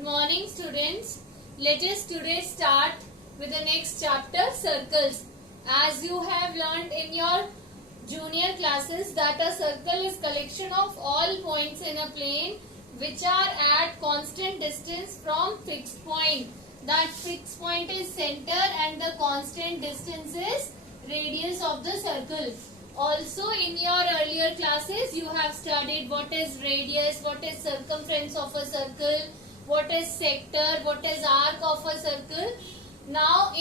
Good morning, students. Let us today start with the next chapter, circles. As you have learned in your junior classes that a circle is collection of all points in a plane which are at constant distance from fixed point. That fixed point is center and the constant distance is radius of the circle. Also in your earlier classes you have studied what is radius, what is circumference of a circle, what is sector, what is arc of a circle. Now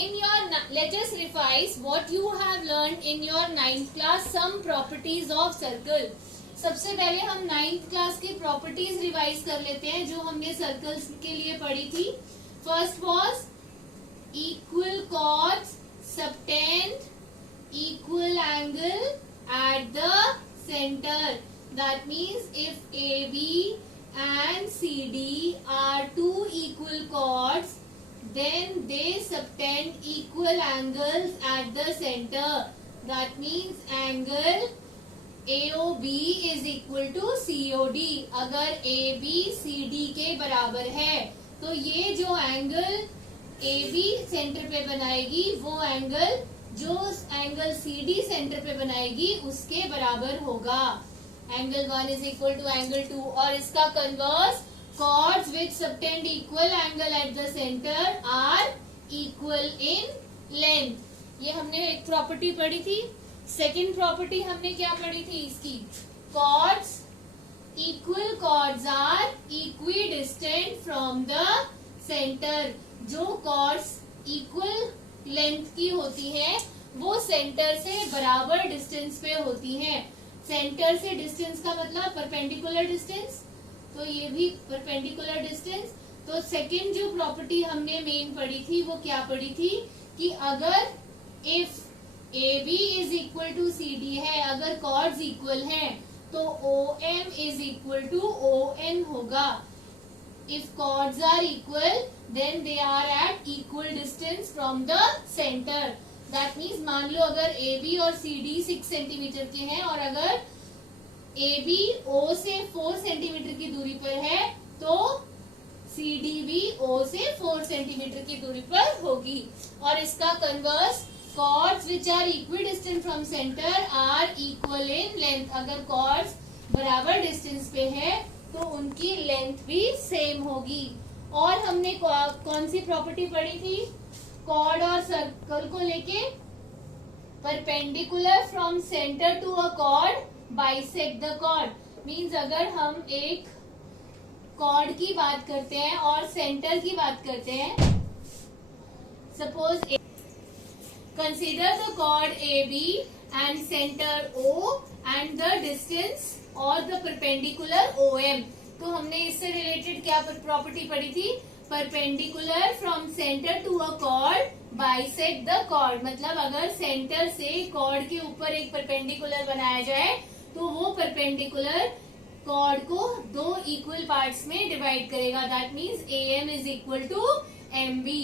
let us revise what you have learned in your 9th class, some properties of circle. सबसे पहले हम 9th class की properties revise कर लेते हैं जो हमने circles के लिए पढ़ी थी. First was equal chords, subtend, equal angle at the center. That means if AB and CD are two equal chords, then they subtend equal angles at the center. That means angle AOB is equal to COD. अगर AB CD के बराबर है तो ये जो angle AB centre पे बनाएगी वो एंगल जो एंगल CD सेंटर पे बनाएगी उसके बराबर होगा. Angle 1 is equal to angle 2. और इसका converse, chords which subtend equal angle at the center are equal in length. ये हमने एक प्रॉपर्टी पढ़ी थी. सेकेंड प्रॉपर्टी हमने क्या पढ़ी थी इसकी? chords, equal chords are equidistant from the center. जो chords equal लेंथ की होती है वो सेंटर से बराबर डिस्टेंस पे होती हैं. सेंटर से डिस्टेंस का मतलब परपेंडिकुलर डिस्टेंस, तो ये भी परपेंडिकुलर डिस्टेंस. तो सेकंड जो प्रॉपर्टी हमने मेन पढ़ी थी वो क्या पढ़ी थी कि अगर if AB is equal to CD है, अगर कॉर्ड्स इक्वल हैं तो OM is equal to ON होगा. If chords are equal, then they are at equal distance from the center. That means मान लो अगर AB और CD 6 सेंटीमीटर के हैं और अगर AB O से 4 सेंटीमीटर की दूरी पर है तो CD भी O से 4 सेंटीमीटर की दूरी पर होगी. और इसका converse, chords which are equidistant from center are equal in length. अगर chords बराबर डिस्टेंस पे है तो उनकी लेंथ भी सेम होगी. और हमने कौन सी प्रॉपर्टी पढ़ी थी कॉर्ड और सर्कल को लेके? Perpendicular from centre to a chord bisect the chord. Means अगर हम एक कॉर्ड की बात करते हैं और सेंटर की बात करते हैं, suppose consider the chord AB and center O and the distance और द परपेंडिकुलर OM. तो हमने इससे रिलेटेड क्या प्रॉपर्टी पढ़ी थी? Perpendicular from centre to a chord bisect the chord. मतलब अगर सेंटर से कॉर्ड के ऊपर एक परपेंडिकुलर बनाया जाए तो वो परपेंडिकुलर कॉर्ड को दो इक्वल पार्ट्स में डिवाइड करेगा. That means AM is equal to MB.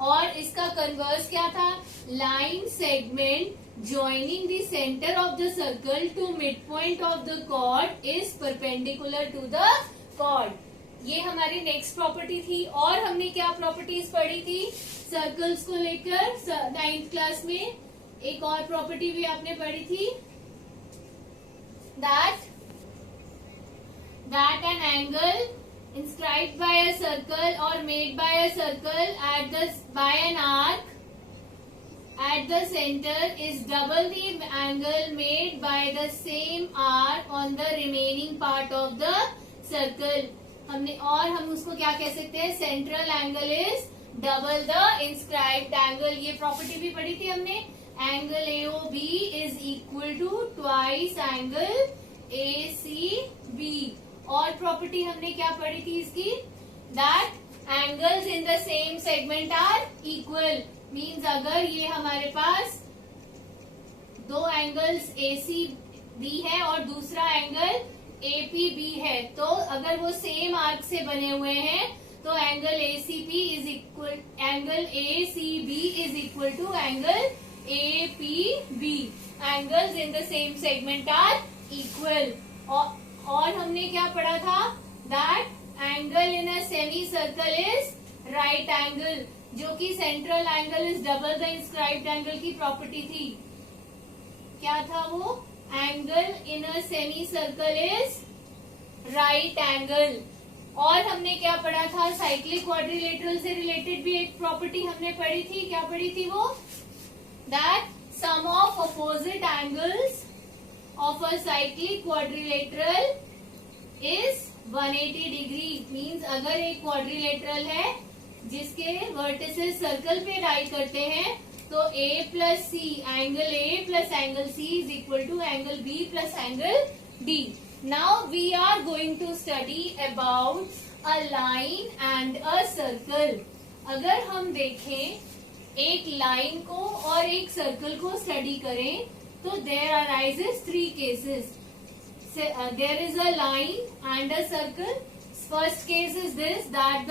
और इसका कन्वर्स क्या था? Line segment joining the center of the circle to midpoint of the chord is perpendicular to the chord. ये हमारी नेक्स्ट प्रॉपर्टी थी. और हमने क्या प्रॉपर्टीज पढ़ी थी सर्कल्स को लेकर 9th क्लास में? एक और प्रॉपर्टी भी आपने पढ़ी थी, that an angle inscribed by a circle or made by a circle by an arc at the center is double the angle made by the same arc on the remaining part of the circle. हम उसको क्या कह सकते हैं? Central angle is double the inscribed angle. ये property भी पढ़ी थी हमने. Angle AOB is equal to twice angle ACB. और प्रॉपर्टी हमने क्या पढ़ी थी इसकी? That angles in the same segment are equal. Means अगर ये हमारे पास दो एंगल्स ACB है और दूसरा एंगल APB है तो अगर वो सेम आर्क से बने हुए हैं तो angle ACB is equal to angle APB. Angles in the same segment are equal. और हमने क्या पढ़ा था? That angle in a semicircle is right angle, जो कि central angle is double the inscribed angle की प्रॉपर्टी थी. क्या था वो? Angle in a semicircle is right angle. और हमने क्या पढ़ा था? साइक्लिक क्वाड्रिलेटरल से रिलेटेड भी एक प्रॉपर्टी हमने पढ़ी थी. क्या पढ़ी थी वो? That sum of opposite angles of a cyclic quadrilateral is 180 degree. Means अगर एक क्वाड्रिलेटरल है जिसके वर्टिसेस सर्कल पे लाई करते हैं, तो A plus C, angle A plus angle C is equal to angle B plus angle D. Now we are going to study about a line and a circle. अगर हम देखें एक लाइन को और एक सर्कल को स्टडी करें, तो there arises 3 cases. There is a line and a circle. First case is this, that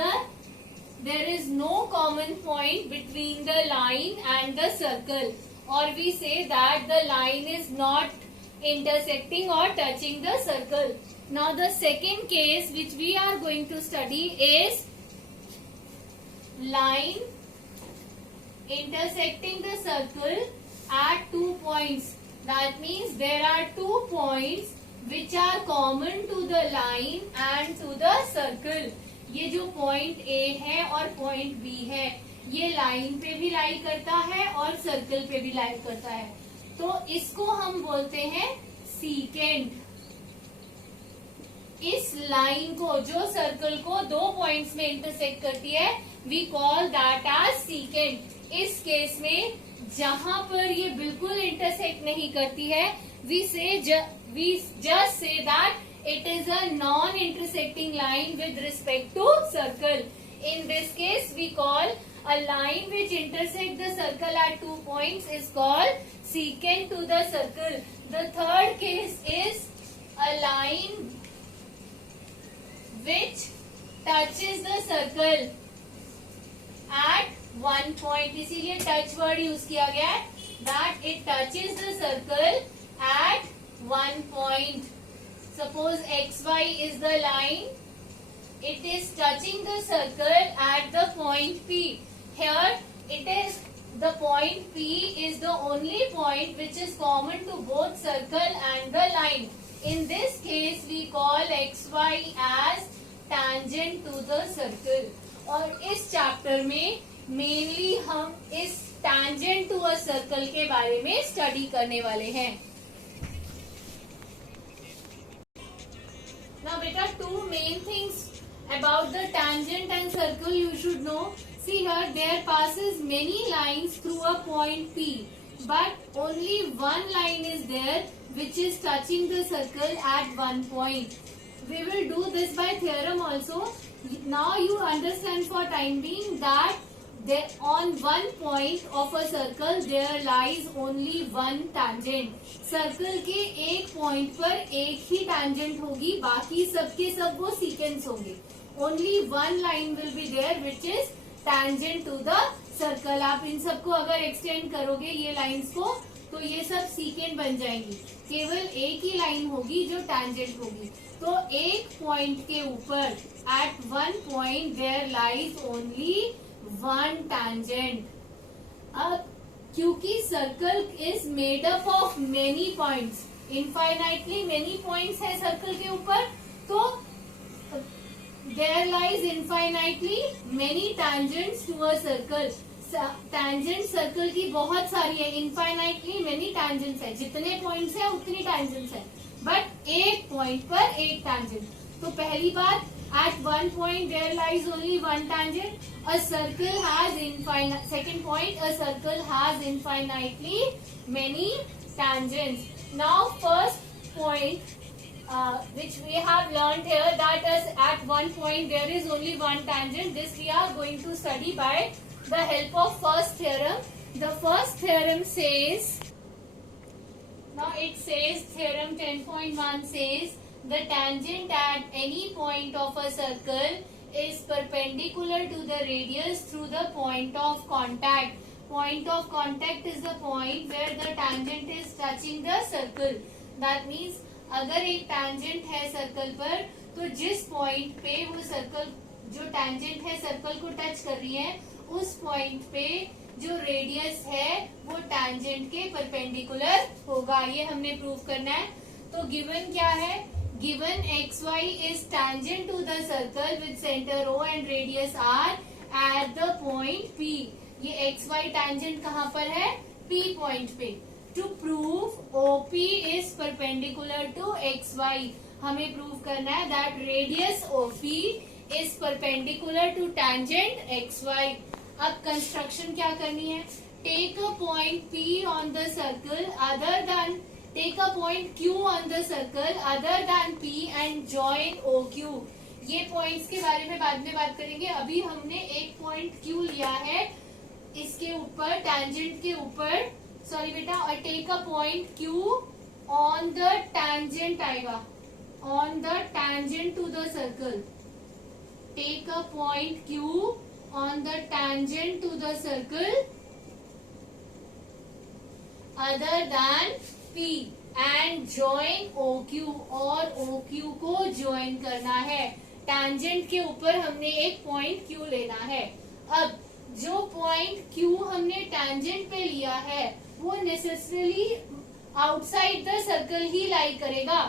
there is no common point between the line and the circle, or we say that the line is not intersecting or touching the circle. Now the second case which we are going to study is line intersecting the circle at 2 points. That means there are 2 points which are common to the line and to the circle. ये जो point A है और point B है, ये line पे भी लाई करता है और सर्कल पे भी लाई करता है. तो इसको हम बोलते हैं सीकेंट. इस लाइन को, जो सर्कल को 2 पॉइंट्स में इंटरसेक्ट करती है, we call that as secant. इस केस में जहां पर ये बिल्कुल इंटरसेक्ट नहीं करती है, we just say that it is a non-intersecting line with respect to circle. In this case, we call a line which intersect the circle at 2 points is called secant to the circle. The third case is a line which touches the circle at 1 point. इसीलिए touch word use किया गया है, that it touches the circle at 1 point. Suppose xy is the line, it is touching the circle at the point P. Here it is, the point P is the only point which is common to both circle and the line. In this case we call xy as tangent to the circle. और इस chapter में mainly हम इस tangent to a circle के बारे में study करने वाले हैं. Now beta, 2 main things about the tangent and circle you should know. See here, there passes many lines through a point P, but only one line is there which is touching the circle at 1 point. We will do this by theorem also. Now you understand for time being that there on 1 point of a circle there lies only one tangent. Circle के एक point पर एक ही tangent होगी, बाकी सबके सब वो सीकेंस होंगे. Only one line will be there which is tangent to the circle. आप इन सबको अगर एक्सटेंड करोगे ये लाइंस को, तो ये सब सीकेंट बन जाएंगी. केवल एक ही लाइन होगी जो tangent होगी. तो एक पॉइंट के ऊपर at 1 point there lies only one tangent. अब क्योंकि circle is made up of many points, infinitely many points है सर्कल के ऊपर, तो there lies infinitely many tangents to a circle. Tangent circle की बहुत सारी है, इनफाइनाइटली मेनी टैंजेंट्स है. जितने पॉइंट्स है उतनी टैंजेंट्स है, बट एक पॉइंट पर एक टैंजेंट. तो पहली बात, at 1 point there lies only one tangent. A circle has infinite. Second point, a circle has infinitely many tangents. Now first point which we have learned here, that is at 1 point there is only one tangent. This we are going to study by the help of first theorem. The first theorem says, now it says, theorem 10.1 says, the tangent at any point of a circle is perpendicular to the radius through the point of contact. Point of contact is the point where the tangent is touching the circle. That means अगर एक tangent है circle पर, तो जिस point पे वो circle जो tangent है सर्कल को टच कर रही है, उस पॉइंट पे जो रेडियस है वो टैंजेंट के परपेंडिकुलर होगा। ये हमने प्रूव करना है। तो गिवन क्या है, given X Y is tangent to the circle with centre O and radius R at the point P. ये एक्स वाई टैंजेंट कहाँ पर है, पी पॉइंट पे। To prove OP is perpendicular to X Y, हमें prove करना है that radius OP is perpendicular to tangent X Y. अब construction क्या करनी है, take a point P on the circle other than, take a point Q on the circle other then P and join OQ। ये points के बारे में बाद में बात करेंगे। अभी हमने एक पॉइंट Q लिया है इसके ऊपर, टैंजेंट के ऊपर, सॉरी बेटा, और take a point Q on the tangent आएगा, on the tangent to the circle. Take a point Q on the tangent to the circle other than P and join OQ, और OQ को join करना है। tangent के ऊपर हमने एक point Q लेना है। अब जो पॉइंट Q हमने tangent पे लिया है वो नेसेसरली आउटसाइड द सर्कल ही लाई करेगा।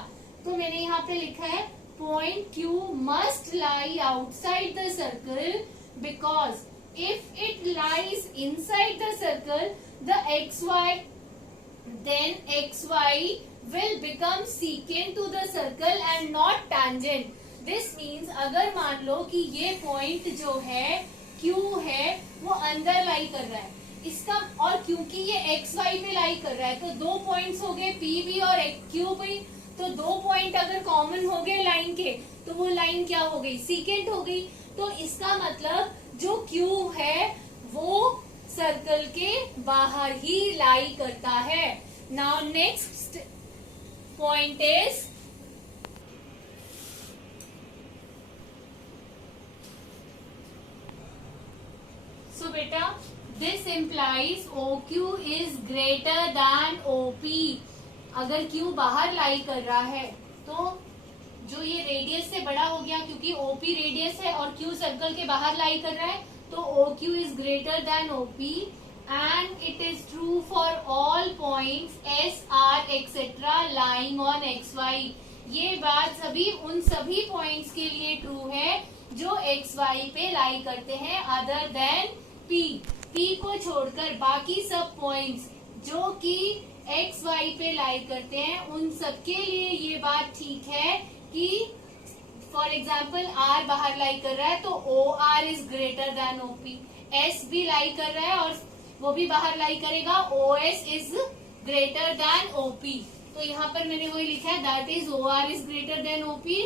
तो मैंने यहाँ पे लिखा है point Q must lie outside the circle because if it lies inside the circle, the xy, then xy will become secant to the circle and not tangent. This means अगर मान लो कि ये पॉइंट जो है Q है वो अंदर लाई कर रहा है इसका, और क्योंकि ये xy पे लाई कर रहा है तो दो पॉइंट्स हो गए P भी और Q भी। तो दो पॉइंट अगर कॉमन हो गए लाइन के तो वो लाइन क्या हो गई, सीकेंट हो गई। तो इसका मतलब जो Q है वो सर्कल के बाहर ही लाई करता है। नाउ नेक्स्ट पॉइंट इज, सो बेटा this implies OQ is greater than OP। अगर Q बाहर लाई कर रहा है तो जो ये रेडियस से बड़ा हो गया, क्योंकि OP रेडियस है और Q सर्कल के बाहर लाई कर रहा है, तो OQ is greater than OP and it is true for all points S, R etcetera lying on XY। ये बात सभी उन सभी पॉइंट्स के लिए ट्रू है जो XY पे लाई करते हैं अदर देन P। P को छोड़कर बाकी सब पॉइंट्स जो कि XY पे लाई करते हैं उन सबके लिए ये बात ठीक है कि फॉर एग्जाम्पल R बाहर लाई कर रहा है तो OR is greater than OP। S भी लाई कर रहा है और वो भी बाहर लाई करेगा, OS is greater than OP। तो यहाँ पर मैंने वही लिखा है that is OR is greater than OP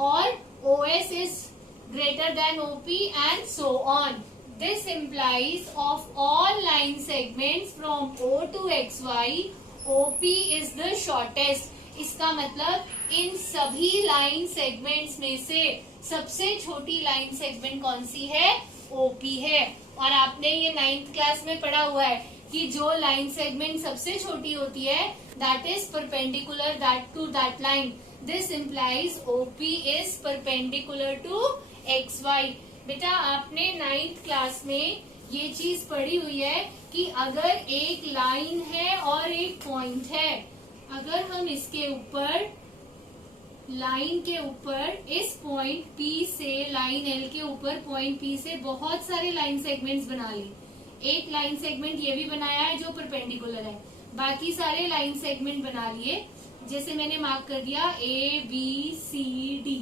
और OS is greater than OP and so on. This implies of all line segments from O to XY OP is the shortest. इसका मतलब इन सभी लाइन सेगमेंट्स में से सबसे छोटी line segment कौन सी है, OP है। और आपने ये 9th क्लास में पढ़ा हुआ है कि जो लाइन सेगमेंट सबसे छोटी होती है that is perpendicular that to that line. This implies OP is perpendicular to XY। बेटा आपने 9th क्लास में ये चीज पढ़ी हुई है कि अगर एक लाइन है और एक पॉइंट है, अगर हम इसके ऊपर लाइन के ऊपर इस पॉइंट P से लाइन L के ऊपर पॉइंट P से बहुत सारे लाइन सेगमेंट्स बना ली, एक लाइन सेगमेंट ये भी बनाया है जो परपेंडिकुलर है, बाकी सारे लाइन सेगमेंट बना लिए, जैसे मैंने मार्क कर दिया ABCD,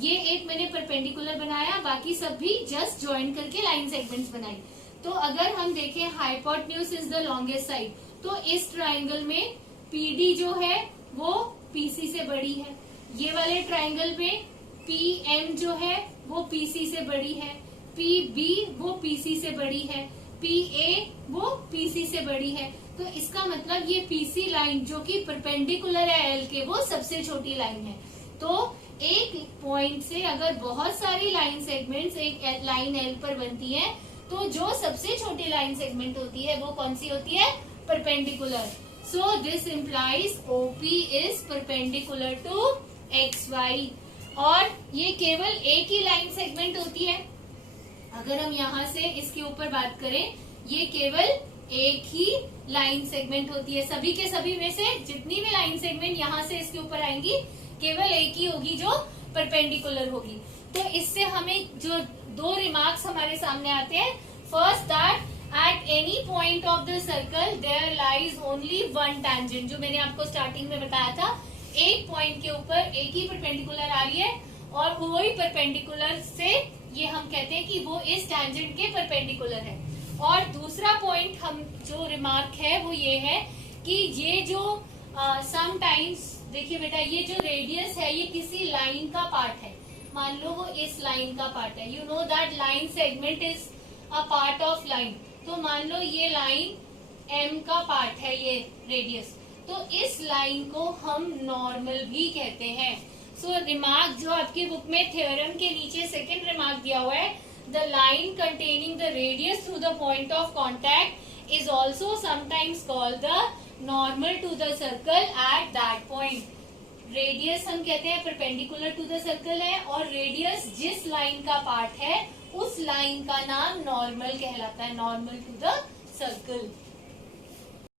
ये एक मैंने परपेंडिकुलर बनाया, बाकी सब भी जस्ट ज्वाइन करके लाइन सेगमेंट्स बनाई। तो अगर हम देखें hypotenuse is the longest side, तो इस ट्राइंगल में PD जो है वो PC से बड़ी है, ये वाले ट्राइंगल में PM जो है वो PC से बड़ी है, PB वो PC से बड़ी है, PA वो PC से बड़ी है। तो इसका मतलब ये PC लाइन जो कि परपेंडिकुलर है L के वो सबसे छोटी लाइन है। तो एक पॉइंट से अगर बहुत सारी लाइन सेगमेंट्स एक लाइन L पर बनती हैं, तो जो सबसे छोटी लाइन सेगमेंट होती है वो कौन सी होती है, perpendicular. So this implies OP is perpendicular to XY। और ये केवल एक ही लाइन सेगमेंट होती है। अगर हम यहाँ से इसके ऊपर बात करें, ये केवल एक ही लाइन सेगमेंट होती है। सभी के सभी में से जितनी भी लाइन सेगमेंट यहाँ से इसके ऊपर आएंगी, केवल एक ही होगी जो परपेंडिकुलर होगी। तो इससे हमें जो दो रिमार्क्स हमारे सामने आते हैं, first that at any point of the circle there lies only one tangent, जो मैंने आपको स्टार्टिंग में बताया था, एक पॉइंट के ऊपर एक ही परपेंडिकुलर आ रही है और वही परपेंडिकुलर से ये हम कहते हैं कि वो इस टैंजेंट के परपेंडिकुलर है। और दूसरा पॉइंट हम जो रिमार्क है वो ये है कि ये जो समटाइम्स देखिए बेटा, ये जो रेडियस है ये किसी लाइन का पार्ट है। मान लो वो इस लाइन का पार्ट है, you know that line segment is a part of line. तो मान लो ये लाइन एम का पार्ट है, ये रेडियस, तो इस लाइन को हम नॉर्मल भी कहते हैं। सो रिमार्क जो आपकी बुक में थ्योरम के नीचे सेकंड रिमार्क दिया हुआ है, the line containing the radius through the point of contact is also sometimes called the normal to the circle at that point. Radius हम कहते हैं परपेंडिकुलर टू द सर्कल है, और रेडियस जिस लाइन का पार्ट है उस लाइन का नाम नॉर्मल कहलाता है, नॉर्मल टू द सर्कल।